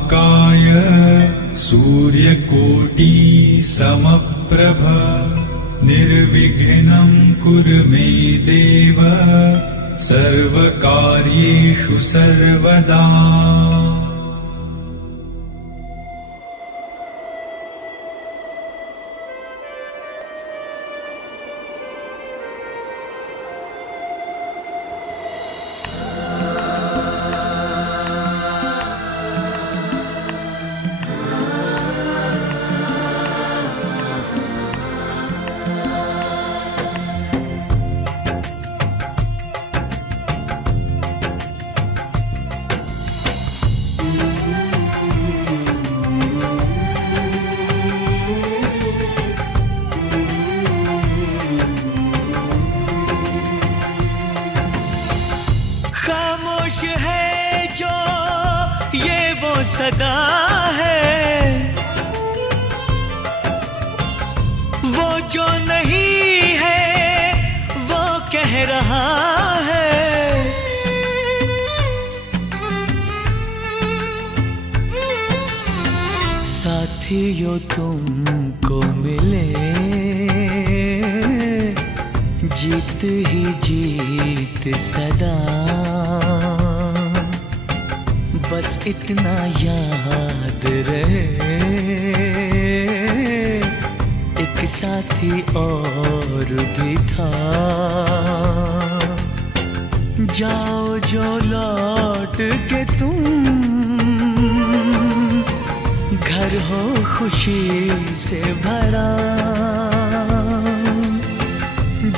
वक्रतुण्डमहाकाय सूर्यकोटि समप्रभ निर्विघ्नं कुरु मे देव सर्वकार्येषु सर्वदा। सदा है वो जो नहीं है वो कह रहा है। साथियों तुमको मिले जीत ही जीत सदा, बस इतना याद रहे एक साथी और भी था। जाओ जो लौट के तुम घर हो खुशी से भरा।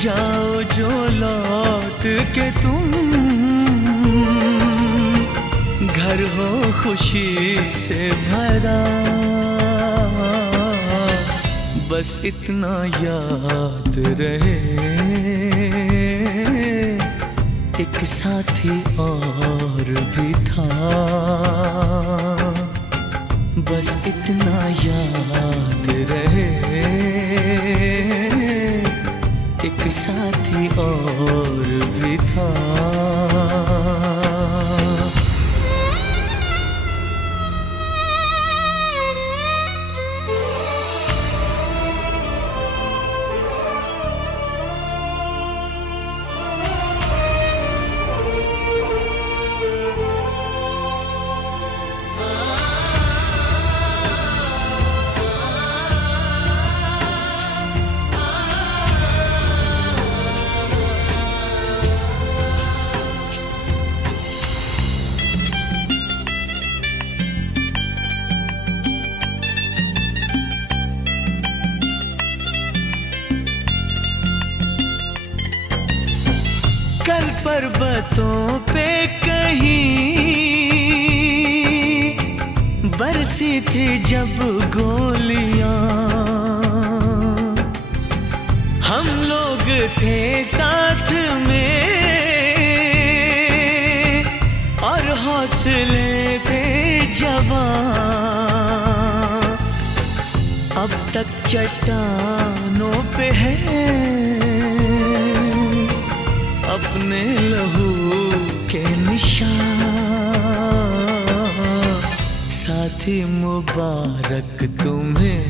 जाओ जो लौट के तुम घर हो खुशी से भरा, बस इतना याद रहे एक साथी और भी था। बस इतना याद रहे एक साथी और भी था। कल पर्वतों पे कहीं बरसी थी जब गोलियां, हम लोग थे साथ में और हौसले थे जवां। अब तक चट्टानों पे है अपने लहू के निशान। साथी मुबारक तुम्हें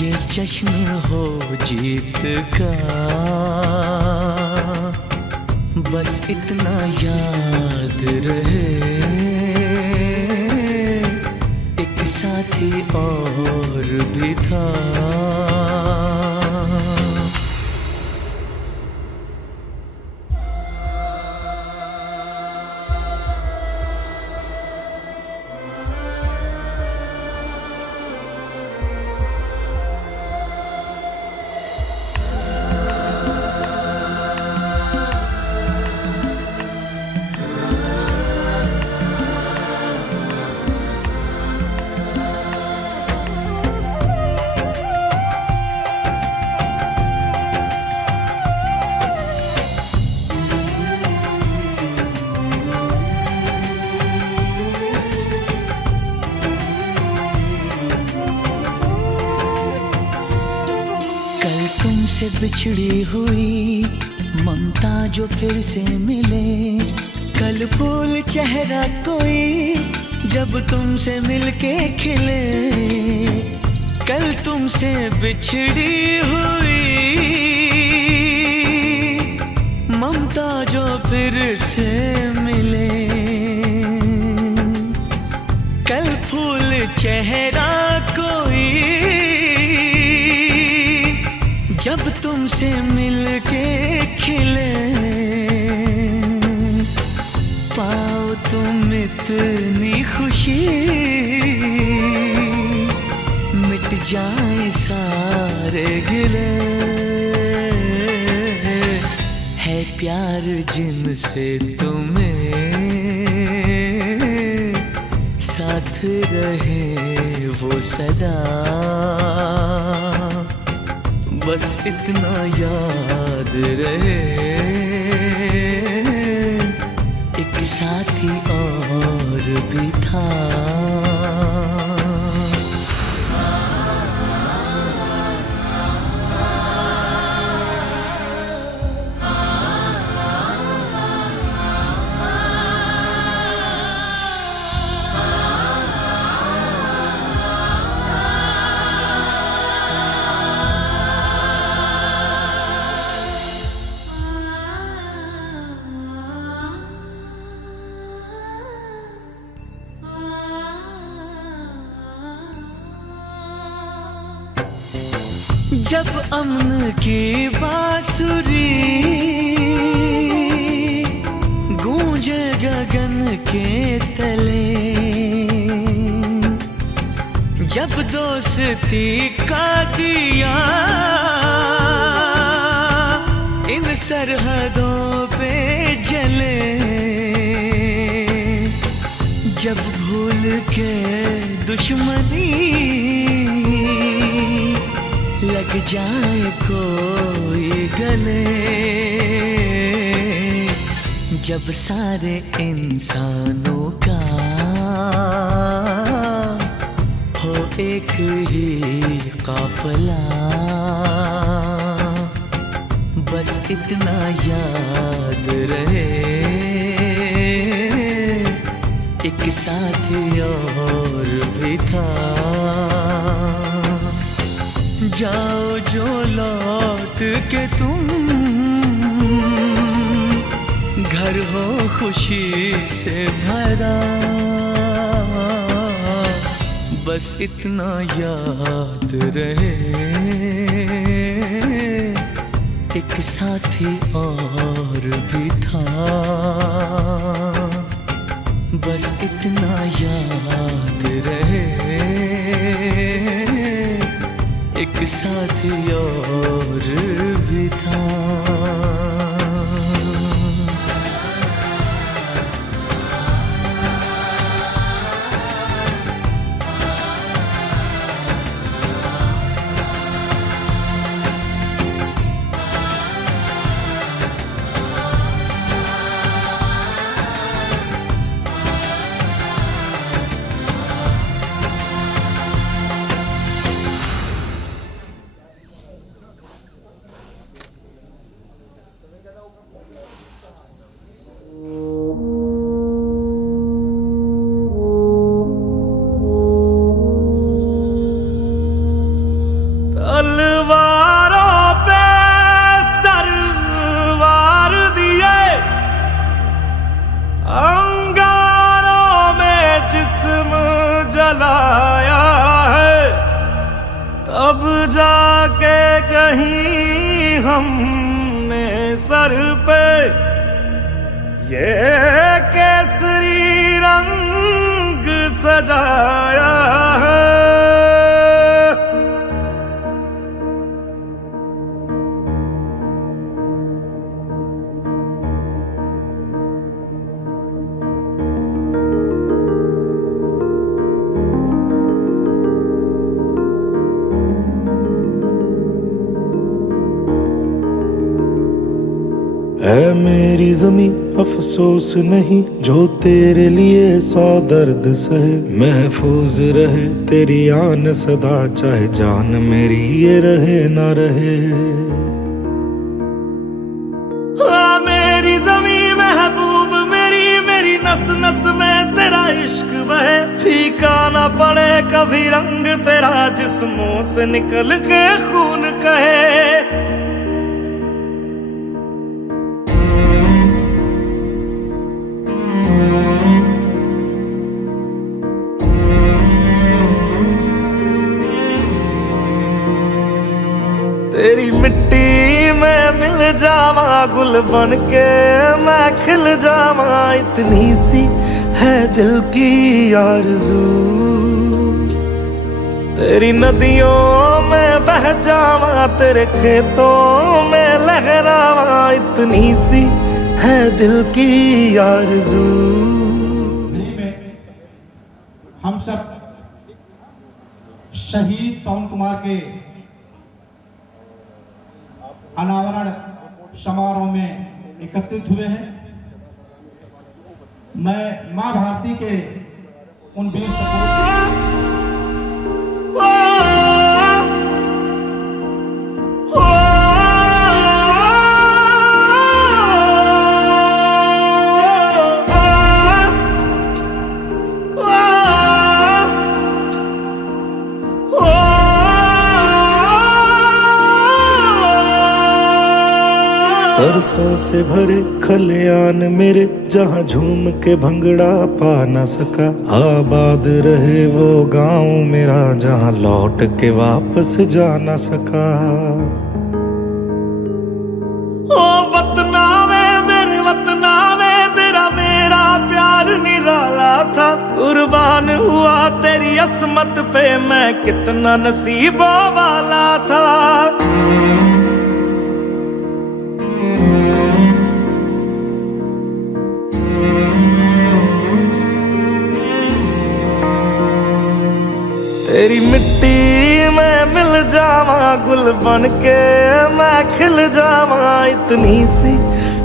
ये जश्न हो जीत का, बस इतना याद रहे एक साथी और भी था। तुमसे बिछड़ी हुई ममता जो फिर से मिले, कल फूल चेहरा कोई जब तुमसे मिलके खिले, कल तुमसे बिछड़ी हुई ममता जो फिर से मिले। कल फूल चेहरा कोई जब तुमसे मिलके खिले, पाओ तुम इतनी खुशी मिट जाए सारे गिले। है प्यार जिनसे तुम्हें साथ रहे वो सदा, बस इतना याद रहे एक साथी और भी था। जब अमन की बांसुरी गूंजे गगन के तले, जब दोस्ती का दिया इन सरहदों पे जले, जब भूल के दुश्मनी लग जाए कोई गले, जब सारे इंसानों का हो एक ही काफिला, बस इतना याद रहे एक साथी और भी था। जाओ जो लौट के तुम घर हो खुशी से भरा, बस इतना याद रहे एक साथी और भी था, बस इतना याद रहे एक साथी और भी था। अब जाके कहीं हमने सर पे ये केसरी रंग सजाया है। ऐ मेरी ज़मीं अफसोस नहीं जो तेरे लिए 100 दर्द सहे, महफूज रहे तेरी आन सदा चाहे जान मेरी ये रहे ना रहे। मेरी ज़मीं महबूब मेरी नस में तेरा इश्क बहे, फीका ना पड़े कभी रंग तेरा, जिस्मों से निकल के खून कहे। तेरी मिट्टी में मिल जावा, गुल बन के मैं खिल जावा, इतनी सी है दिल की आरज़ू। तेरी नदियों में बह जावा, तेरे खेतों में लहरावा, इतनी सी है दिल की आरज़ू। हम सब शहीद पवन कुमार के अनावरण समारोह में एकत्रित हुए हैं। मैं मां भारती के उन वीर सपूत सरसों से भरे खलियान मेरे, जहाँ झूम के भंगड़ा पा न सका, आबाद रहे वो गांव मेरा, जहाँ लौट के वापस जा न सका। ओ वतना में मेरे वतना में, तेरा मेरा प्यार निराला था, कुर्बान हुआ तेरी असमत पे मैं, कितना नसीबों वाला था। तेरी मिट्टी में मिल जावा, गुल बन के मैं खिल जावा, इतनी सी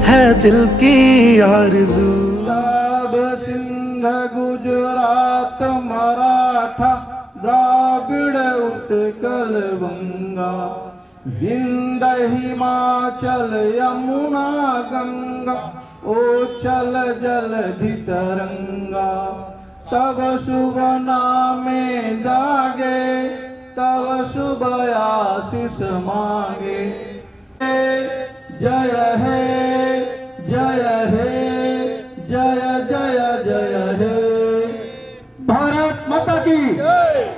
है दिल की आरज़ू। पंजाब सिंध गुजरात मराठा द्राविड़ उत्कल बंगा, विंध्य हिमाचल यमुना गंगा, ओ चल जलधि तरंगा, तब शुभ नामे जागे, तब शुभ आशीष मांगे। जय है जय है जय जय जय है। भारत माता की,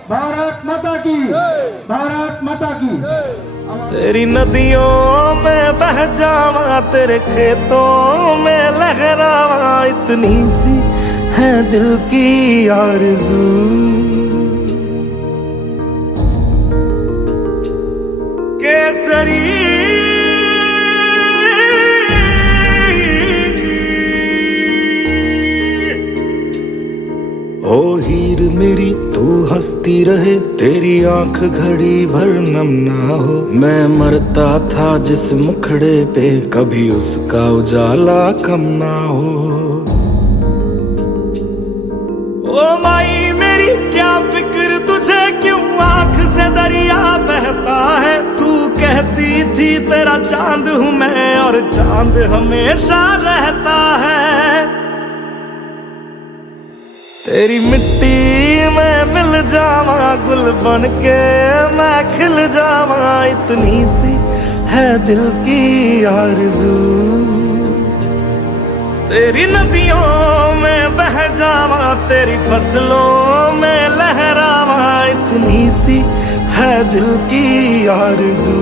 भारत माता की, भारत माता की। तेरी नदियों में बह जावा, तेरे खेतों में लहरावा, इतनी सी है दिल की आरज़ू। केसरी ओ हीर मेरी तू हंसती रहे, तेरी आंख घड़ी भर नम ना हो, मैं मरता था जिस मुखड़े पे, कभी उसका उजाला कम ना हो। ओ माई मेरी क्या फिक्र तुझे, क्यों आंख से दरिया बहता है, तू कहती थी तेरा चांद हूँ मैं, और चांद हमेशा रहता है। तेरी मिट्टी में मिल जावा, गुल बन के मैं खिल जावा, इतनी सी है दिल की आरज़ू। तेरी नदियों में बह जावा, तेरी फसलों में लहरावा, इतनी सी है दिल की आरज़ू।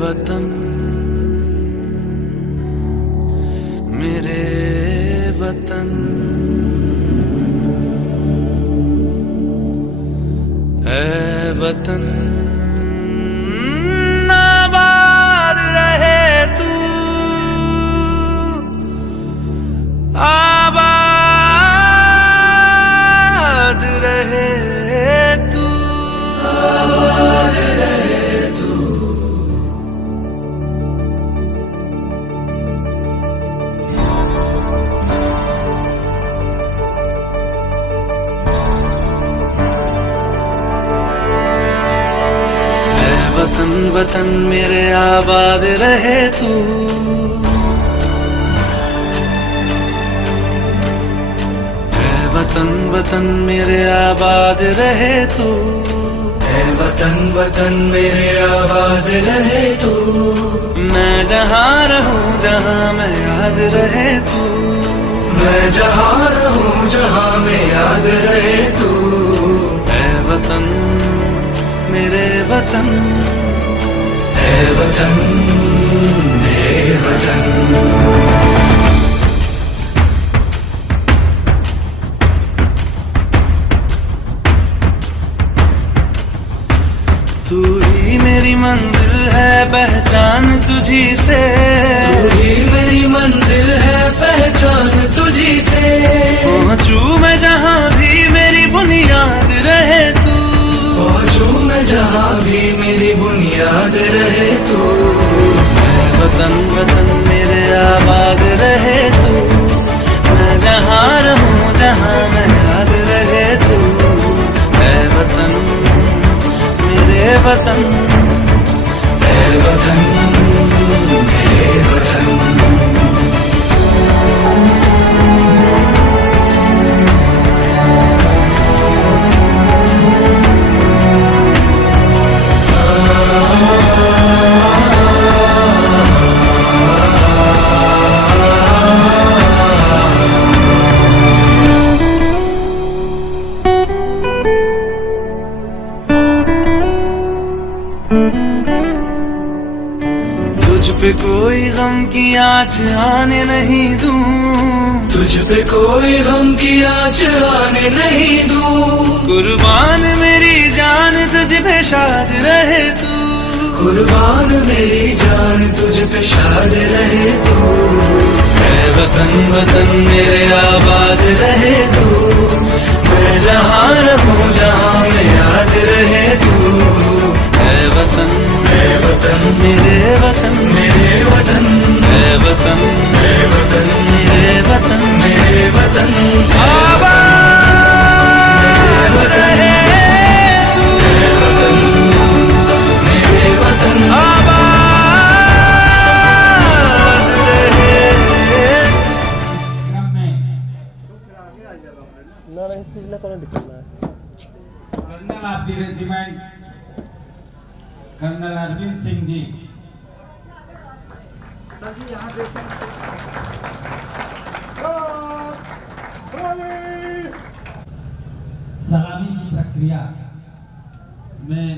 वतन मेरे वतन, ऐ वतन वतन वतन मेरे आबाद रहे तू। ऐ वतन वतन मेरे आबाद रहे तू। ऐ वतन वतन मेरे आबाद रहे तू। मैं जहाँ रहूं जहाँ मैं याद रहे तू। मैं जहाँ रहूं जहाँ मैं याद रहे तू। ऐ वतन मेरे वतन। ऐ वतन मेरे वतन। तू ही मेरी मंजिल है पहचान तुझी से। तू ही मेरी मंजिल है पहचान तुझी से। पहुँचूं मैं जहाँ भी मेरी बुनियाद रहे तू। पहुँचूं मैं जहाँ भी मेरी बुनियाद रहे तू। ऐ वतन वतन मेरे आबाद रहे तू। मैं जहाँ रहूं जहाँ मैं याद रहे तू। ऐ वतन मेरे वतन। ऐ वतन मेरे वतन। तुझ पे कोई गम की आँच आने नहीं दूं। तुझ पे कोई गम की आँच आने नहीं दूं। कुर्बान मेरी जान तुझ पे शाद रहे तू। कुर्बान मेरी जान तुझ पे शाद रहे तू। ऐ वतन वतन मेरे आबाद रहे तू। मैं जहाँ रहूं जहाँ मैं याद रहे तू। ऐ वतन मेरे वतन। मेरे वतन ऐ वतन मेरे वतन मेरे वतन। मेरे वतन आबाद रहे तू। मेरे वतन आबाद रहे। क्रम में colonel of the regiment colonel Arvind Singh ji. सलामी की प्रक्रिया में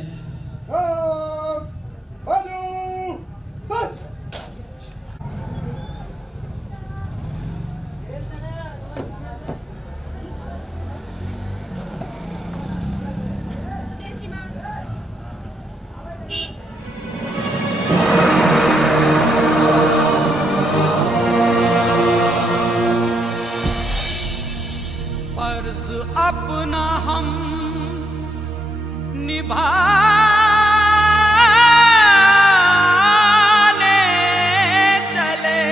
फर्ज अपना हम निभाने चले।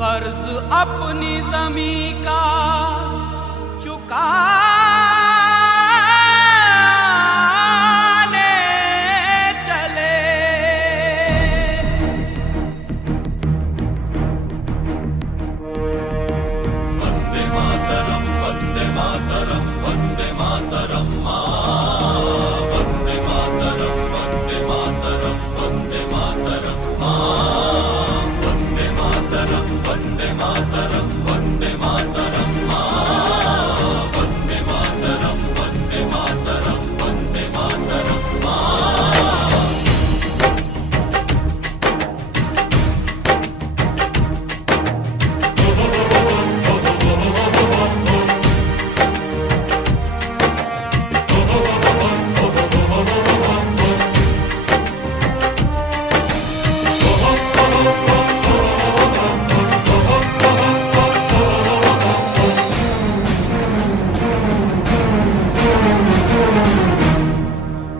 कर्ज अपनी जमी का चुकाने चले।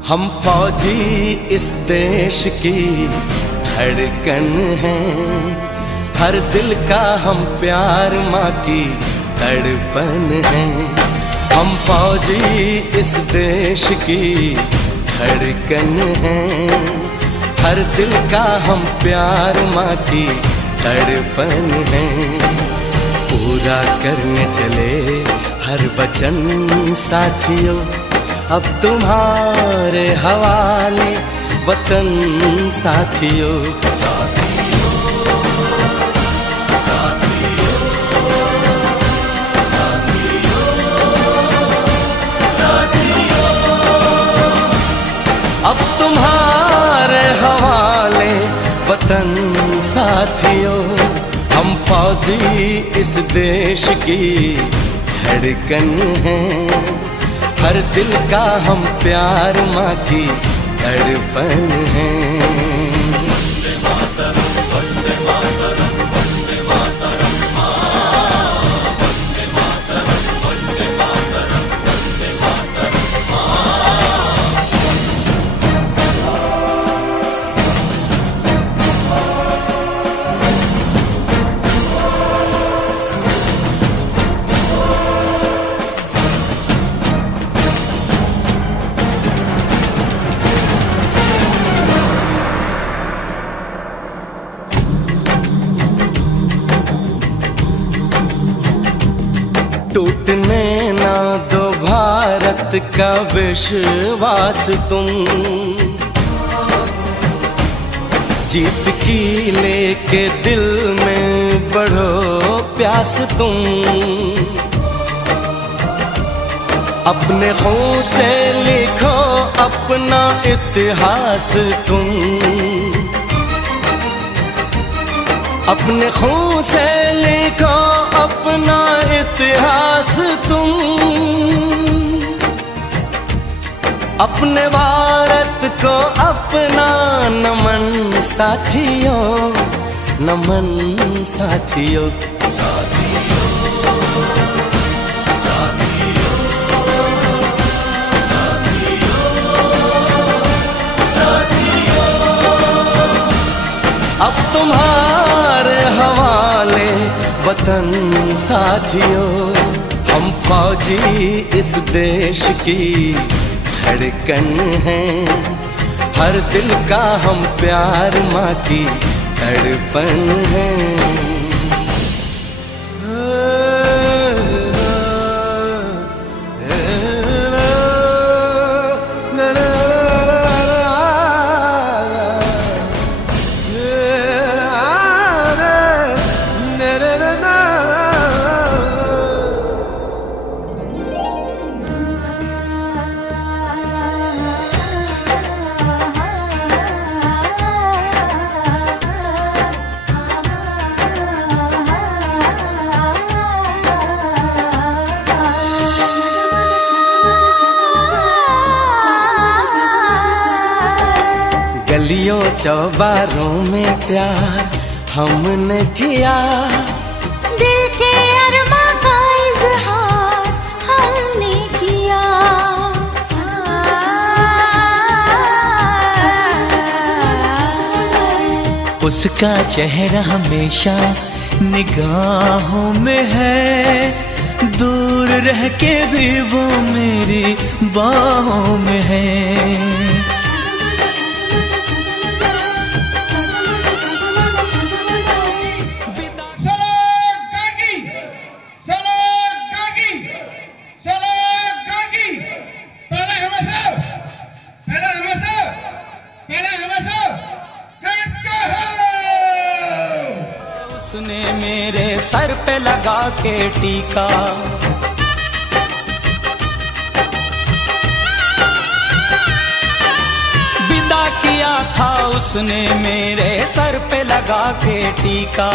हम फौजी इस देश की धड़कन हैं, हर दिल का हम प्यार माँ की तड़पन है। हम फौजी इस देश की धड़कन है, हर दिल का हम प्यार माँ की तड़पन है। पूरा करने चले हर वचन साथियों, अब तुम्हारे हवाले वतन साथियों। अब तुम्हारे हवाले वतन साथियों, हम फौजी इस देश की धड़कन हैं, हर दिल का हम प्यार माँ की तड़पन है। टूटने ना दो भारत का विश्वास तुम, जीत की लेके दिल में बढ़ो प्यास तुम। अपने खून से लिखो अपना इतिहास तुम, अपने खून से लिखो अपना इतिहास तुम। अपने भारत को अपना नमन साथियों, नमन साथियों। अब तुम्हारे हवाले वतन साथियों, हम फौजी इस देश की धड़कन हैं, हर दिल का हम प्यार माँ की तड़पन है। गलियों चौबारों में प्यार हमने किया, दिल के अरमा का इज़हार हमने किया। उसका चेहरा हमेशा निगाहों में है, दूर रह के भी वो मेरी बाहों में है। उसने मेरे सर पे लगा के टीका, विदा किया था उसने मेरे सर पे लगा के टीका।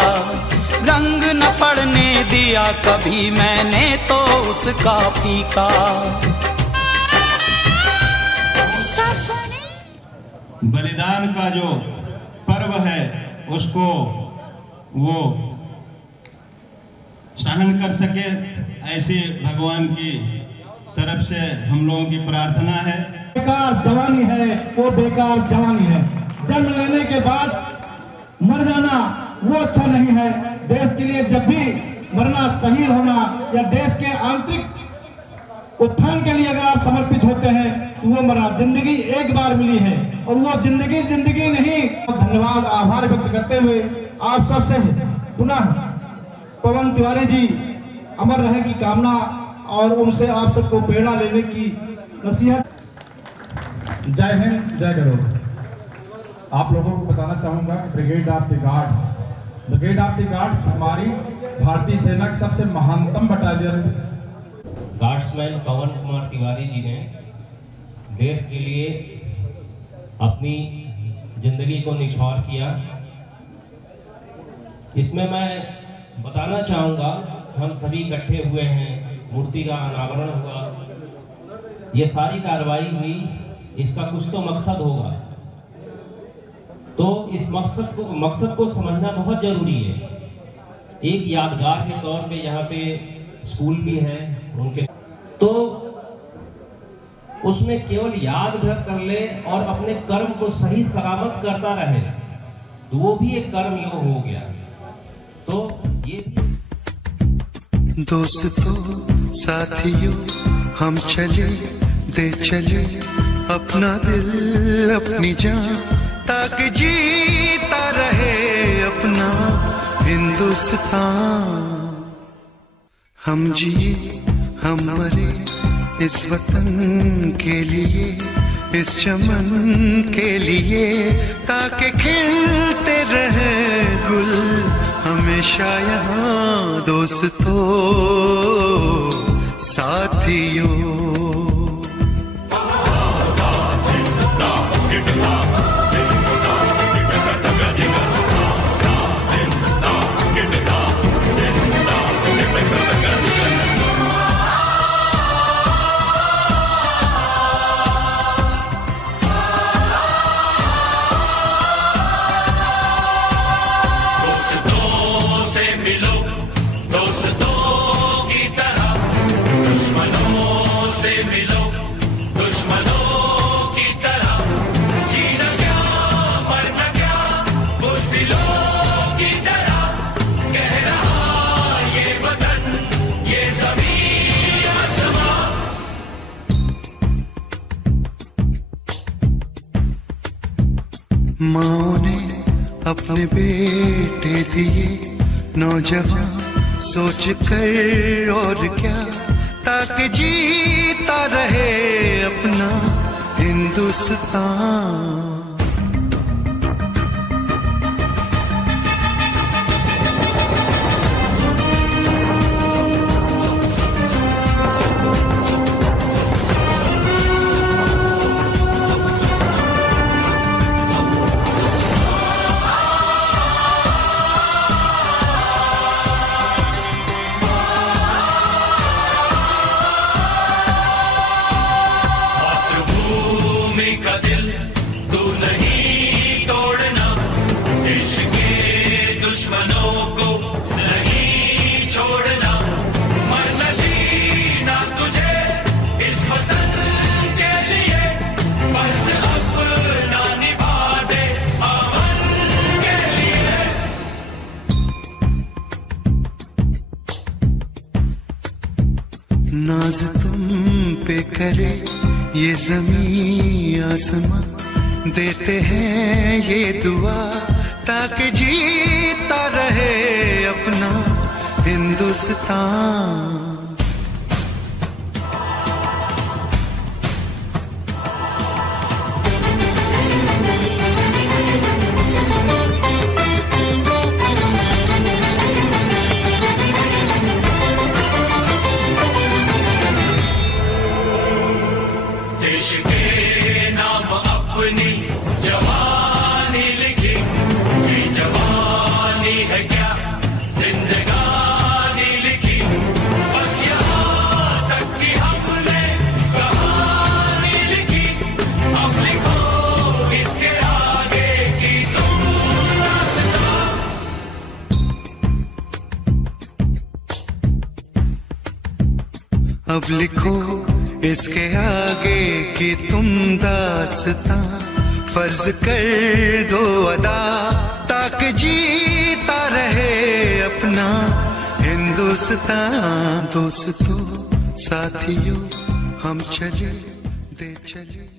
रंग न पड़ने दिया कभी मैंने तो उसका फीका। बलिदान का जो पर्व है उसको वो सहन कर सके, ऐसी भगवान की तरफ से हम लोगों की प्रार्थना है। बेकार जवानी है वो बेकार जवानी है, जन्म लेने के बाद मर जाना वो अच्छा नहीं है। देश के लिए जब भी मरना शहीद होना या देश के आंतरिक उत्थान के लिए अगर आप समर्पित होते हैं तो वो मरना जिंदगी एक बार मिली है और वो जिंदगी नहीं। धन्यवाद आभार व्यक्त करते हुए आप सबसे पुनः पवन तिवारी जी अमर रहे की कामना और उनसे आप सबको प्रेरणा लेने की नसीहत। जय हिंद, जय गौरव। आप लोगों को बताना चाहूंगा कि ब्रिगेड ऑफ द गार्ड्स हमारी भारतीय सेना की सबसे महानतम बटालियन। गार्ड्समैन पवन कुमार तिवारी जी ने देश के लिए अपनी जिंदगी को निछावर किया। इसमें मैं बताना चाहूँगा हम सभी इकट्ठे हुए हैं, मूर्ति का अनावरण हुआ, ये सारी कार्रवाई हुई, इसका कुछ तो मकसद होगा। तो इस मकसद को समझना बहुत जरूरी है। एक यादगार के तौर पे यहाँ पे स्कूल भी है उनके, तो उसमें केवल याद कर ले और अपने कर्म को सही सलामत करता रहे तो वो भी एक कर्म योग हो गया। तो ये दोस्तों साथियों हम चले दे चले अपना दिल अपनी जान, ताकि जीता रहे अपना हिंदुस्तान। हम जिए हम मरे इस वतन के लिए, इस चमन के लिए, ताकि खिलते रहे गुल हमेशा यहाँ। दोस्तों साथियों माँ ने अपने बेटे दिए नौजवान सोच कर और क्या, ताकि जीता रहे अपना हिंदुस्तान। का दिल तू नहीं तोड़ना, देश के दुश्मनों को नहीं छोड़ना, मरना जीना तुझे इस वतन के लिए, फर्ज अपना निभा दे अमन के लिए। नाज तुम पे करे ये ज़मीं आसमां, देते हैं ये दुआ ताकि जीता रहे अपना हिंदुस्तान। देश के नाम अपनी जवानी लिखी, ये जवानी है क्या जिंदगानी लिखी, बस यहाँ तक कि हमने कहानी लिखी, अब लिखो इसके आगे की तुम दास्तां। अब लिखो इसके आगे की तुम दास्तां, फर्ज कर दो अदा ताकि जीता रहे अपना हिंदुस्तान। रास्ता। दोस्तों साथियों हम चले दे चले।